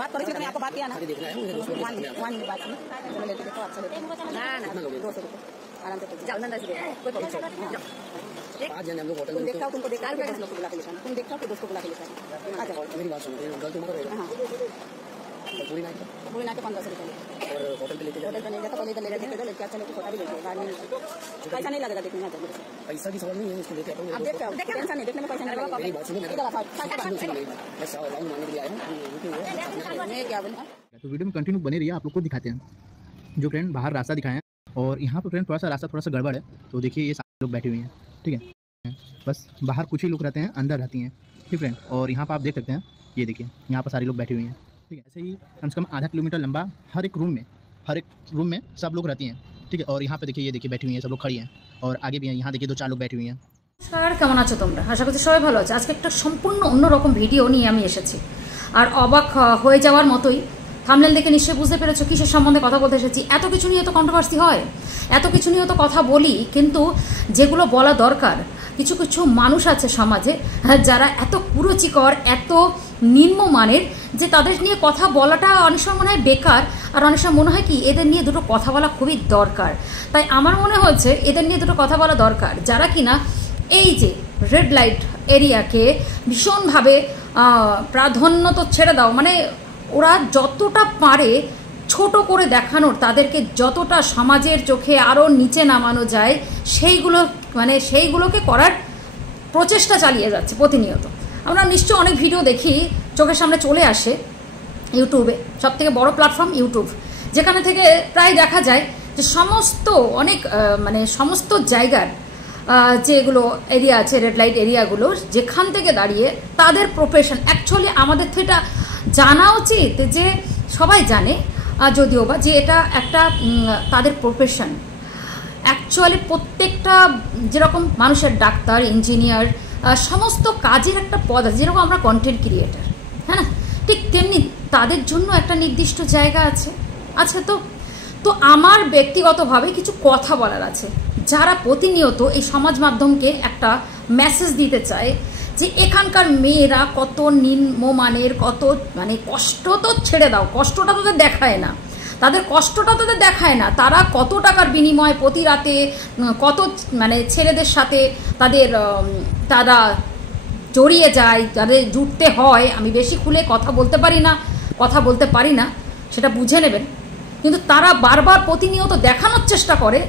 बात करो इसलिए आपको बात किया ना। आराम से जाओ नंदा से कोई प्रॉब्लम नहीं। हम लोग होटल में देखा तुमको देखा दोस्तों को बुला के लेकर तुम देखा दोस्तों को बुला के लेकर अच्छा मेरी बात सुनो गलती मत करो। हाँ पूरी नाइट 1500 रुपये और होटल पे लेके जाओ। होटल पे नहीं जाता पहले इधर ले जाके चलो लेके चलो फोटा भी लेके गाड़ी में पैसा नहीं लगेगा देखने में। पैसा की सवाल नहीं है इसको लेके आप देख पाओ टेंशन नहीं देखने में पैसा नहीं लगेगा। मेरी बात सुनो मैं लाऊं मांगने के लिए आया हूं मैं क्या बोलूं। तो वीडियो में कंटिन्यू बने रहिए, आप लोग को दिखाते हैं जो फ्रेंड बाहर रास्ता दिखाए हैं और यहाँ पर फ्रेंड थोड़ा सा रास्ता गड़बड़ है। तो देखिए ये सारे लोग बैठे हुए हैं, ठीक है। बस बाहर कुछ ही लोग रहते हैं, अंदर रहती हैं, ठीक फ्रेंड। और यहाँ पर आप देख सकते हैं, ये देखिए यहाँ पर सारे लोग बैठे हुए हैं, ठीक है। ऐसे ही कम से कम आधा किलोमीटर लंबा हर एक रूम में सब लोग रहती हैं, ठीक है। और यहाँ पे देखिए ये देखिए बैठी हुई हैं, सब लोग खड़ी हैं और आगे भी हैं। यहाँ देखिए 2-4 लोग बैठी हुई हैं। नमस्कार, কেমন আছো তোমরা? আশা করছি সবাই ভালো আছে। আজকে একটা সম্পূর্ণ অন্যরকম ভিডিও নিয়ে আমি এসেছি আর অবাক হয়ে যাওয়ার মতোই। থাম্বনেল দেখে নিশ্চয়ই বুঝতে পেরেছো কিসের সম্বন্ধে কথা বলতে এসেছি। এত কিছু নিয়ে তো কন্ট্রোভার্সি হয়, এত কিছু নিয়ে তো কথা বলি, কিন্তু যেগুলো বলা দরকার কিছু কিছু মানুষ আছে সমাজে যারা এত কুরুচিকর, এত নিম্নমানের যে তাদের নিয়ে কথা বলাটা অনেক সময় মনে হয় বেকার। আর অনেক সময় মনে হয় কি এদের নিয়ে দুটো কথা বলা খুবই দরকার। তাই আমার মনে হচ্ছে এদের নিয়ে দুটো কথা বলা দরকার, যারা কিনা এই যে রেড লাইট এরিয়াকে ভীষণভাবে প্রাধান্য তো ছেড়ে দাও, মানে ওরা যতটা পারে ছোট করে দেখানোর, তাদেরকে যতটা সমাজের চোখে আরও নিচে নামানো যায় সেইগুলোকে করার প্রচেষ্টা চালিয়ে যাচ্ছে প্রতিনিয়ত। আমরা নিশ্চয় অনেক ভিডিও দেখি, চোখের সামনে চলে আসে ইউটিউবে, সবথেকে বড় প্ল্যাটফর্ম ইউটিউব, যেখানে থেকে প্রায় দেখা যায় যে সমস্ত জায়গার যেগুলো এরিয়া আছে রেড লাইট এরিয়াগুলো, যেখান থেকে দাঁড়িয়ে তাদের প্রফেশন, অ্যাকচুয়ালি আমাদের তো এটা জানা উচিত যে সবাই জানে যদিও বা যে এটা একটা তাদের প্রফেশন। অ্যাকচুয়ালি প্রত্যেকটা যেরকম মানুষের ডাক্তার, ইঞ্জিনিয়ার, সমস্ত কাজের একটা পদ আছে, যেরকম আমরা কন্টেন্ট ক্রিয়েটার, হ্যাঁ না, ঠিক তেমনি তাদের জন্য একটা নির্দিষ্ট জায়গা আছে। আচ্ছা, তো আমার ব্যক্তিগতভাবে কিছু কথা বলার আছে, যারা প্রতিনিয়ত এই সমাজ মাধ্যমকে একটা মেসেজ দিতে চায় যে এখানকার মেয়েরা কত নিম্নমানের, কত কষ্ট তো ছেড়ে দাও, কষ্টটা তোদের দেখায় না, তারা কত টাকার বিনিময়ে প্রতি রাতে কত ছেলেদের সাথে তারা জড়িয়ে যায়, তাদের জুটতে হয়। আমি বেশি খুলে কথা বলতে পারি না, সেটা বুঝে নেবেন। কিন্তু তারা বারবার প্রতিনিয়ত দেখানোর চেষ্টা করে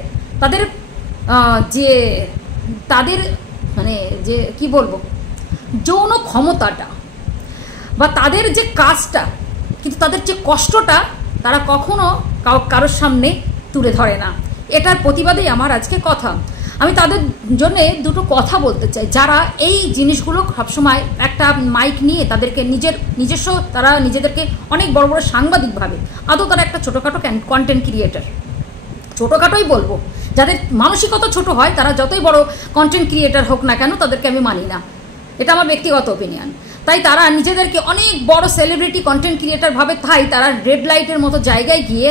তাদের যে কি বলবো, যৌন ক্ষমতাটা বা তাদের যে কাজটা, কিন্তু তাদের যে কষ্টটা তারা কখনো কারোর সামনে তুলে ধরে না। এটার প্রতিবাদেই আমার আজকে কথা। আমি তাদের জন্য দুটো কথা বলতে চাই, যারা এই জিনিসগুলো সবসময় একটা মাইক নিয়ে তাদেরকে নিজস্ব তারা নিজেদেরকে অনেক বড় বড় সাংবাদিক ভাবে, আদৌ তারা একটা ছোটোখাটো কন্টেন্ট ক্রিয়েটার, ছোটোখাটোই বলবো, যাদের মানসিকতা ছোট হয় তারা যতই বড় কন্টেন্ট ক্রিয়েটার হোক না কেন তাদেরকে আমি মানি না, এটা আমার ব্যক্তিগত ওপিনিয়ন। তাই তারা নিজেদেরকে অনেক বড় সেলিব্রিটি কন্টেন্ট ক্রিয়েটার ভাবে, তাই তারা রেড লাইটের মতো জায়গায় গিয়ে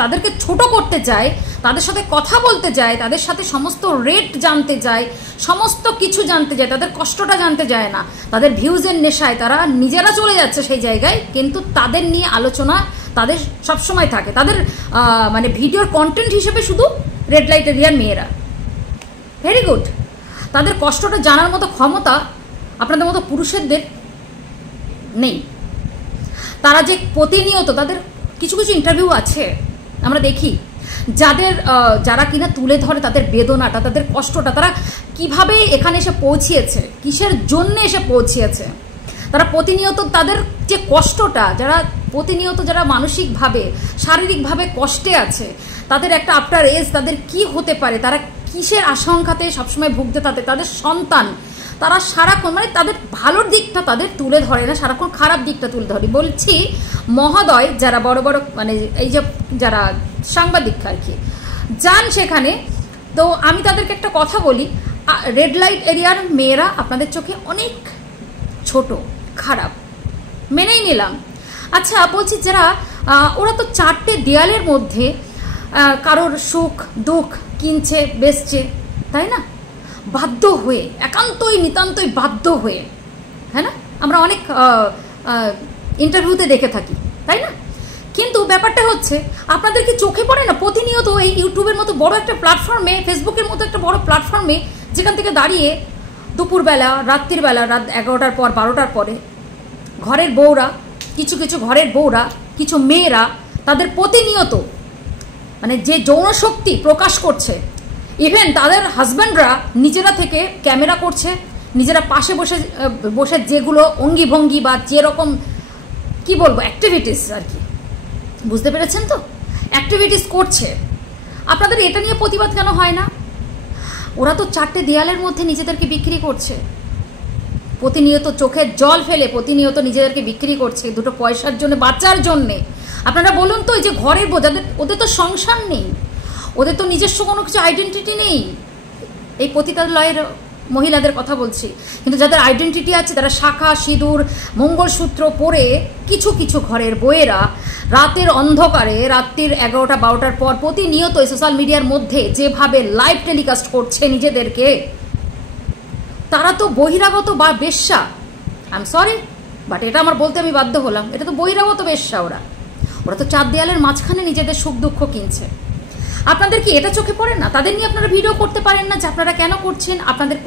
তাদেরকে ছোট করতে চায়, তাদের সাথে কথা বলতে যায়, তাদের সাথে সমস্ত রেট জানতে যায়, সমস্ত কিছু জানতে যায়, তাদের কষ্টটা জানতে যায় না। তাদের ভিউজের নেশায় তারা নিজেরা চলে যাচ্ছে সেই জায়গায়, কিন্তু তাদের নিয়ে আলোচনা তাদের সবসময় থাকে। তাদের ভিডিওর কন্টেন্ট হিসেবে শুধু রেড লাইট এরিয়ার মেয়েরা, ভেরি গুড। তাদের কষ্টটা জানার মতো ক্ষমতা আপনাদের মতো পুরুষদের নেই। তারা যে প্রতিনিয়ত তাদের কিছু ইন্টারভিউ আছে আমরা দেখি, যারা কিনা তুলে ধরে তাদের বেদনাটা, তাদের কষ্টটা, তারা কিভাবে এখানে এসে পৌঁছিয়েছে, কিসের জন্য এসে পৌঁছিয়েছে। তারা প্রতিনিয়ত তাদের যে কষ্টটা, যারা মানসিকভাবে শারীরিকভাবে কষ্টে আছে, তাদের একটা আফটার এজ তাদের কি হতে পারে, তারা কিসের আশঙ্কাতে সবসময় ভুগতে থাকে, তাদের সন্তান, তারা সারাক্ষণ তাদের ভালোর দিকটা তাদের তুলে ধরে না, সারাক্ষণ খারাপ দিকটা তুলে ধরে। বলছি মহোদয় যারা বড় বড় এই যে যারা সাংবাদিক আর কি যান সেখানে, তো আমি তাদেরকে একটা কথা বলি, রেড লাইট এরিয়ার মেয়েরা আপনাদের চোখে অনেক ছোট, খারাপ, মেনেই নিলাম। আচ্ছা বলছি, যারা ওরা তো 4টে দেয়ালের মধ্যে কারোর সুখ দুঃখ কিনছে, বেচছে, তাই না, বাধ্য হয়ে, একান্তই নিতান্তই বাধ্য হয়ে, হ্যাঁ না, আমরা অনেক ইন্টারভিউতে দেখে থাকি, তাই না? কিন্তু ব্যাপারটা হচ্ছে আপনাদের কি চোখে পড়ে না প্রতিনিয়ত এই ইউটিউবের মতো বড় একটা প্ল্যাটফর্মে, ফেসবুকের মতো একটা বড় প্ল্যাটফর্মে, যেখান থেকে দাঁড়িয়ে দুপুরবেলা, রাত্রিবেলা, রাত 11টার পর 12টার পরে ঘরের বউরা, কিছু কিছু ঘরের বউরা, কিছু মেয়েরা তাদের প্রতিনিয়ত মানে যে যৌন শক্তি প্রকাশ করছে, ইভেন তাদের হাজব্যান্ডরা নিজেরা থেকে ক্যামেরা করছে, নিজেরা পাশে বসে বসে যেগুলো অঙ্গি ভঙ্গি বা যেরকম কি বলবো অ্যাক্টিভিটিস আর কি, বুঝতে পেরেছেন তো, অ্যাক্টিভিটিস করছে। আপনাদের এটা নিয়ে প্রতিবাদ কেন হয় না? ওরা তো 4টে দেয়ালের মধ্যে নিজেদেরকে বিক্রি করছে, প্রতিনিয়ত চোখের জল ফেলে প্রতিনিয়ত নিজেদেরকে বিক্রি করছে দুটো পয়সার জন্য, বাঁচার জন্যে। আপনারা বলুন তো, এই যে ঘরের বোঝাদের, ওদের তো সংসার নেই, ওদের তো নিজস্ব কোনো কিছু আইডেন্টিটি নেই। এই পতিতালয়ের মহিলাদের কথা বলছি, কিন্তু যাদের আইডেন্টিটি আছে, তারা শাখা সিঁদুর মঙ্গলসূত্র পরে কিছু কিছু ঘরের বউয়েরা রাতের অন্ধকারে, রাত্রির 11টা 12টার পর প্রতিনিয়ত সোশ্যাল মিডিয়ার মধ্যে যেভাবে লাইভ টেলিকাস্ট করছে নিজেদেরকে, তারা তো বহিরাগত বা বেশ্যা। আই এম সরি, বাট এটা আমার বলতে আমি বাধ্য হলাম, এটা তো বহিরাগত বেশ্যা। ওরা তো 4 দেয়ালের মাঝখানে নিজেদের সুখ দুঃখ কিনছে। আপনাদের কি এটা চোখে পড়ে না? তাদের নিয়ে আপনারা ভিডিও করতে পারেন না যে আপনারা কেন করছেন? আপনাদের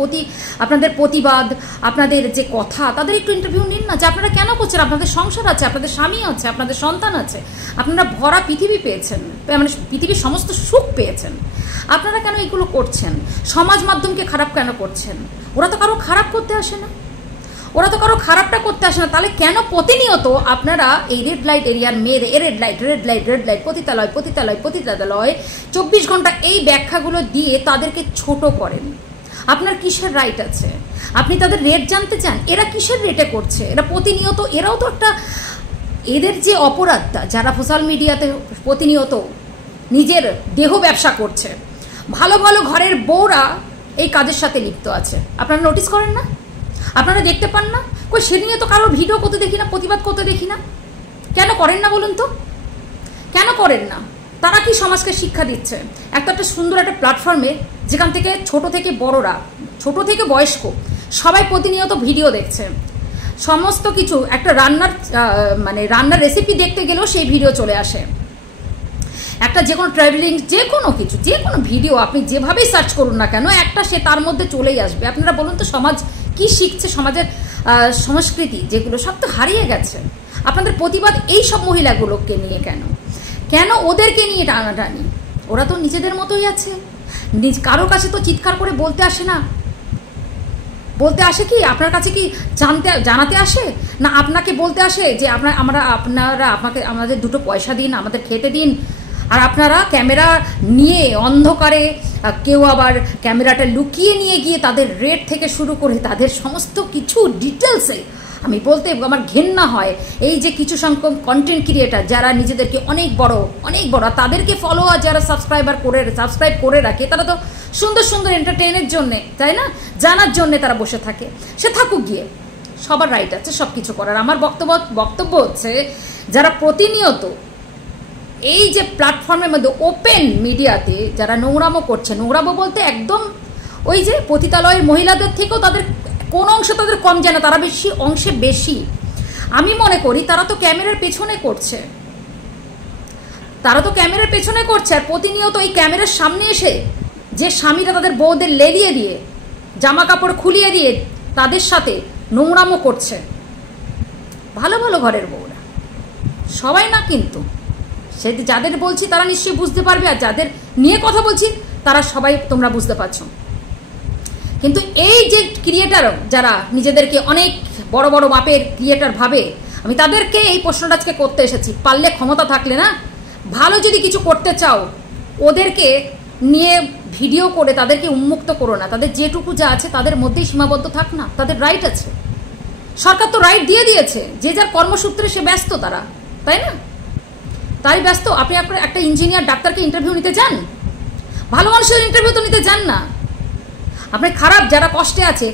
প্রতিবাদ, আপনাদের যে কথা, তাদের একটু ইন্টারভিউ নিন না যে আপনারা কেন করছেন। আপনাদের সংসার আছে, আপনাদের স্বামী আছে, আপনাদের সন্তান আছে, আপনারা ভরা পৃথিবী পেয়েছেন, মানে পৃথিবীর সমস্ত সুখ পেয়েছেন, আপনারা কেন এইগুলো করছেন? সমাজ মাধ্যমকে খারাপ কেন করছেন? ওরা তো কারো খারাপ করতে আসে না, ওরা তো কারো খারাপটা করতে আসে না। তাহলে কেন প্রতিনিয়ত আপনারা এই রেড লাইট এরিয়ার মেয়ের রেড লাইট পতিতালয় 24 ঘন্টা এই ব্যাখ্যাগুলো দিয়ে তাদেরকে ছোট করেন? আপনার কিসের রাইট আছে? আপনি তাদের রেট জানতে চান? এরা কিসের রেটে করছে? এরা প্রতিনিয়ত, এরাও তো একটা, এদের যে অপরাধটা, যারা সোশ্যাল মিডিয়াতে প্রতিনিয়ত নিজের দেহ ব্যবসা করছে, ভালো ভালো ঘরের বউরা এই কাজের সাথে লিপ্ত আছে। আপনারা নোটিস করেন না? আপনারা দেখতে পান না? কই সে নিয়ে তো কারোর ভিডিও করতে দেখি না, প্রতিবাদ করতে দেখি না। কেন করেন না বলুন তো? কেন করেন না? তারা কি সমাজকে শিক্ষা দিচ্ছে? একটা সুন্দর একটা প্ল্যাটফর্মে, যেখান থেকে ছোট থেকে বড়রা, ছোট থেকে বয়স্ক সবাই প্রতিনিয়ত ভিডিও দেখছে, সমস্ত কিছু, একটা রান্নার রেসিপি দেখতে গেলেও সেই ভিডিও চলে আসে, একটা যে কোনো ট্রাভেলিং, যে কোনো কিছু, যে কোনো ভিডিও আপনি যেভাবেই সার্চ করুন না কেন, একটা সে তার মধ্যে চলেই আসবে। আপনারা বলুন তো, সমাজ কি শিখছে? সমাজের সংস্কৃতি যেগুলো সব তো হারিয়ে গেছে। আপনাদের প্রতিবাদ এই সব মহিলাগুলোকে নিয়ে কেন? কেন ওদেরকে নিয়ে টানাটানি? ওরা তো নিজেদের মতোই আছে, কারোর কাছে তো চিৎকার করে বলতে আসে না। বলতে আসে কি? আপনার কাছে কি জানাতে আসে না? আপনাকে বলতে আসে যে আপনারা আমাদের দুটো পয়সা দিন, আমাদের খেতে দিন, আর আপনারা ক্যামেরা নিয়ে অন্ধকারে, কেউ আবার ক্যামেরাটা লুকিয়ে নিয়ে গিয়ে তাদের রেট থেকে শুরু করে তাদের সমস্ত কিছু ডিটেলসে, আমি বলতে আমার ঘেন্না হয়। এই যে কিছু সংখ্যক কন্টেন্ট ক্রিয়েটার যারা নিজেদেরকে অনেক বড় তাদেরকে ফলোয়ার যারা সাবস্ক্রাইব করে রাখে, তারা তো সুন্দর সুন্দর এন্টারটেইনের জন্যে, তাই না, জানার জন্যে তারা বসে থাকে। সে থাকুক গিয়ে, সবার রাইট আছে সব কিছু করার। আমার বক্তব্য হচ্ছে, যারা প্রতিনিয়ত এই যে প্ল্যাটফর্মের মধ্যে ওপেন মিডিয়াতে যারা নোংরামো করছে, নোংরামো বলতে একদম ওই যে পতিতালয়ের মহিলাদের থেকেও তাদের কোন অংশে তাদের কম যায় না, তারা অংশে বেশি। আমি মনে করি তারা তো ক্যামেরার পেছনে করছে, আর প্রতিনিয়ত এই ক্যামেরার সামনে এসে যে স্বামীরা তাদের বউদের লেলিয়ে দিয়ে, জামা কাপড় খুলিয়ে দিয়ে তাদের সাথে নোংরামো করছে। ভালো ভালো ঘরের বউরা, সবাই না কিন্তু, সে যাদের বলছি তারা নিশ্চয়ই বুঝতে পারবে, আর যাদের নিয়ে কথা বলছি তারা সবাই তোমরা বুঝতে পারছো। কিন্তু এই যে ক্রিয়েটার যারা নিজেদেরকে অনেক বড় বড় মাপের ক্রিয়েটার ভাবে, আমি তাদেরকে এই প্রশ্নটা আজকে করতে এসেছি। পারলে, ক্ষমতা থাকলে না, ভালো যদি কিছু করতে চাও, ওদেরকে নিয়ে ভিডিও করে তাদেরকে উন্মুক্ত করো না। তাদের যেটুকু যা আছে তাদের মধ্যেই সীমাবদ্ধ থাক না। তাদের রাইট আছে, সরকার তো রাইট দিয়ে দিয়েছে, যে যার কর্মসূত্রে সে ব্যস্ত, তারা, তাই না, তাই ব্যস্ত। আপনি আপনার একটা ইঞ্জিনিয়ার ডাক্তারকে ইন্টারভিউ নিতে যান, ভালো মানুষের ইন্টারভিউ তো নিতে যান না। আপনি খারাপ, যারা কষ্টে আছে,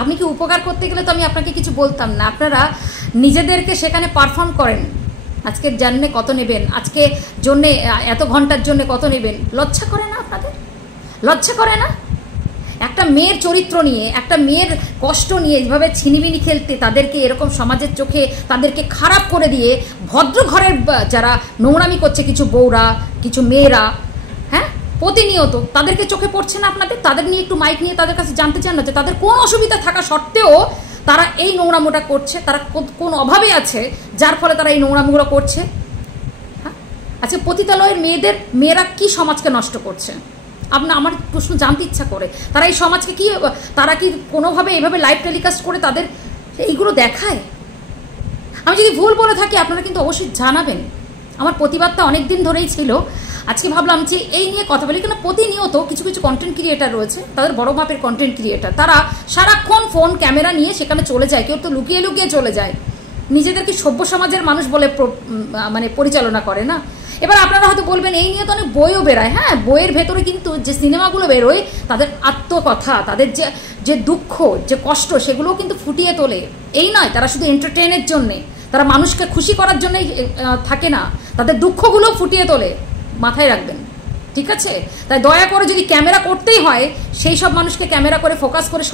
আপনি কি উপকার করতে গেলে তো আমি আপনাকে কিছু বলতাম না। আপনারা নিজেদেরকে সেখানে পারফর্ম করেন, আজকের জন্যে কত নেবেন, আজকে জন্যে এত ঘন্টার জন্য কত নেবেন। লজ্জা করে না আপনাদের? লজ্জা করে না? একটা মেয়ের চরিত্র নিয়ে, একটা মেয়ের কষ্ট নিয়ে এইভাবে ছিনিবিনি খেলতে, তাদেরকে এরকম সমাজের চোখে তাদেরকে খারাপ করে দিয়ে ভদ্র ঘরের যারা নোংরামি করছে কিছু বউরা, কিছু মেয়েরা, হ্যাঁ, প্রতিনিয়ত তাদেরকে চোখে পড়ছে না আপনাদের? তাদের নিয়ে একটু মাইক নিয়ে তাদের কাছে জানতে চান না যে তাদের কোন অসুবিধা থাকা সত্ত্বেও তারা এই নোংরামোটা করছে, তারা কোন অভাবে আছে যার ফলে তারা এই নোংরামোগুলো করছে? হ্যাঁ, আচ্ছা, পতিতালয়ের মেয়েরা কি সমাজকে নষ্ট করছে? আমার প্রশ্ন জানতে ইচ্ছা করে। তারা এই সমাজকে কি, তারা কি কোনোভাবে এইভাবে লাইভ টেলিকাস্ট করে তাদের এইগুলো দেখায়? আমি যদি ভুল বলে থাকি আপনারা কিন্তু অবশ্যই জানাবেন। আমার প্রতিবাদটা অনেক দিন ধরেই ছিল, আজকে ভাবলাম যে এই নিয়ে কথা বলি, কেন প্রতিনিয়ত কিছু কিছু কন্টেন্ট ক্রিয়েটার রয়েছে, তাদের বড় মাপের কন্টেন্ট ক্রিয়েটার, তারা সারাক্ষণ ফোন ক্যামেরা নিয়ে সেখানে চলে যায়, কেউ তো লুকিয়ে লুকিয়ে চলে যায়, নিজেদেরকে সভ্য সমাজের মানুষ বলে মানে পরিচালনা করে না। এবার আপনারা হয়তো বলবেন এই নিয়ে তো অনেক বইও বেরোয়। হ্যাঁ, বইয়ের ভেতরে কিন্তু যে সিনেমাগুলো বেরোয় তাদের আত্মকথা, তাদের যে দুঃখ, যে কষ্ট, সেগুলোও কিন্তু ফুটিয়ে তোলে। এই নয় তারা শুধু এন্টারটেইনের জন্যে, তারা মানুষকে খুশি করার জন্যই থাকে না, তাদের দুঃখগুলো ফুটিয়ে তোলে, মাথায় রাখবেন, ঠিক আছে? তাই দয়া করে যদি ক্যামেরা করতেই হয়, সেই সব মানুষকে ক্যামেরা করে ফোকাস করে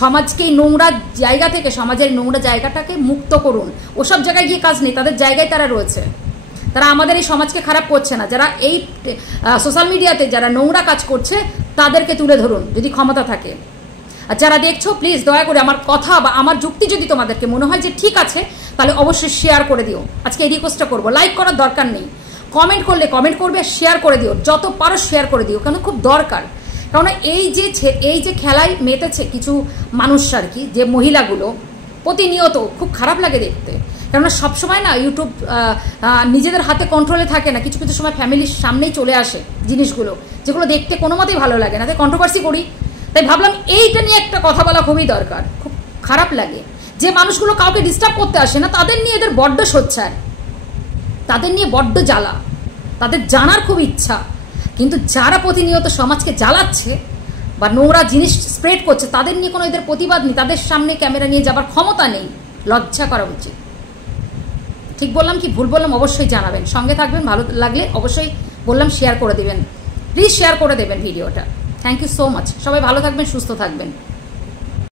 সমাজকে এই নোংরা জায়গা থেকে, সমাজের নোংরা জায়গাটাকে মুক্ত করুন। ওসব জায়গায় গিয়ে কাজ নেই, তাদের জায়গায় তারা রয়েছে, তারা আমাদের এই সমাজকে খারাপ করছে না। যারা এই সোশ্যাল মিডিয়াতে যারা নোংরা কাজ করছে তাদেরকে তুলে ধরুন যদি ক্ষমতা থাকে। আর যারা দেখছো প্লিজ দয়া করে আমার কথা বা আমার যুক্তি যদি তোমাদেরকে মনে হয় যে ঠিক আছে, তাহলে অবশ্যই শেয়ার করে দিও। আজকে এই রিকোয়েস্টটা করবো, লাইক করার দরকার নেই, কমেন্ট করলে কমেন্ট করবে, শেয়ার করে দিও, যত পারো শেয়ার করে দিও, কেন খুব দরকার। কারণ এই যে খেলায় মেতেছে কিছু মানুষ আর কি, যে মহিলাগুলো প্রতিনিয়ত, খুব খারাপ লাগে দেখতে। কেননা সবসময় না ইউটিউব নিজেদের হাতে কন্ট্রোলে থাকে না, কিছু কিছু সময় ফ্যামিলির সামনেই চলে আসে জিনিসগুলো, যেগুলো দেখতে কোনো মতেই ভালো লাগে না, তাই কন্ট্রোভার্সি করি। তাই ভাবলাম এইটা নিয়ে একটা কথা বলা খুবই দরকার। খুব খারাপ লাগে যে মানুষগুলো কাউকে ডিস্টার্ব করতে আসে না, তাদের নিয়ে এদের বড্ড সোচ্চার, তাদের নিয়ে বড্ড জ্বালা, তাদের জানার খুব ইচ্ছা। কিন্তু যারা প্রতিনিয়ত সমাজকে জ্বালাচ্ছে বা নোংরা জিনিস স্প্রেড করছে, তাদের নিয়ে কোনো এদের প্রতিবাদ নেই, তাদের সামনে ক্যামেরা নিয়ে যাবার ক্ষমতা নেই। লজ্জা করা উচিত। ঠিক বললাম কি ভুল বললাম অবশ্যই জানাবেন, সঙ্গে থাকবেন। ভালো লাগলে অবশ্যই বললাম শেয়ার করে দেবেন, প্লিজ শেয়ার করে দেবেন ভিডিওটা। Thank you so much. সবাই ভালো থাকবেন, সুস্থ থাকবেন।